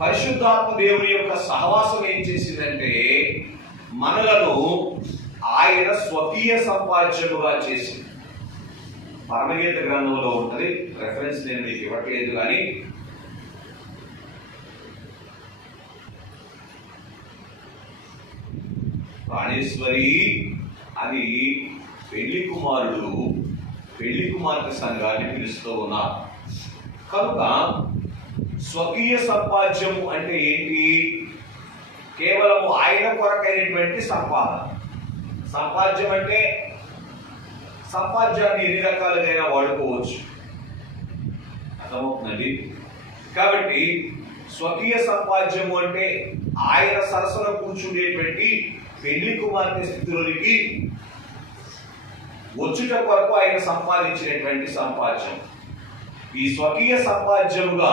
పరిశుద్ధాత్మ దేవుని యొక్క సహవాసం ఏం చేసిందంటే మనలను ఆయన స్వకీయ సంపాద్యముగా చేసింది. పరమగీత గ్రంథంలో ఉంటుంది, రెఫరెన్స్ నేను మీకు ఇవ్వట్లేదు, కానీ ప్రాణేశ్వరి అని పెళ్లి కుమారుడు పెళ్లి కుమార్తె సంఘాన్ని పిలుస్తూ ఉన్నారు. కనుక స్వకీయ సంపాద్యము అంటే ఏంటి? కేవలము ఆయన కొరకైనటువంటి సంపాదన. సంపాద్యం అంటే సంపాద్యాన్ని ఎన్ని రకాలుగా వాడుకోవచ్చు, అర్థమవుతుందండి. కాబట్టి స్వకీయ సంపాద్యము అంటే ఆయన సరసన కూర్చుండేటువంటి పెళ్లి కుమార్తె స్థితిలోనికి వచ్చుట కొరకు ఆయన సంపాదించినటువంటి సంపాద్యం. ఈ స్వకీయ సంపాద్యముగా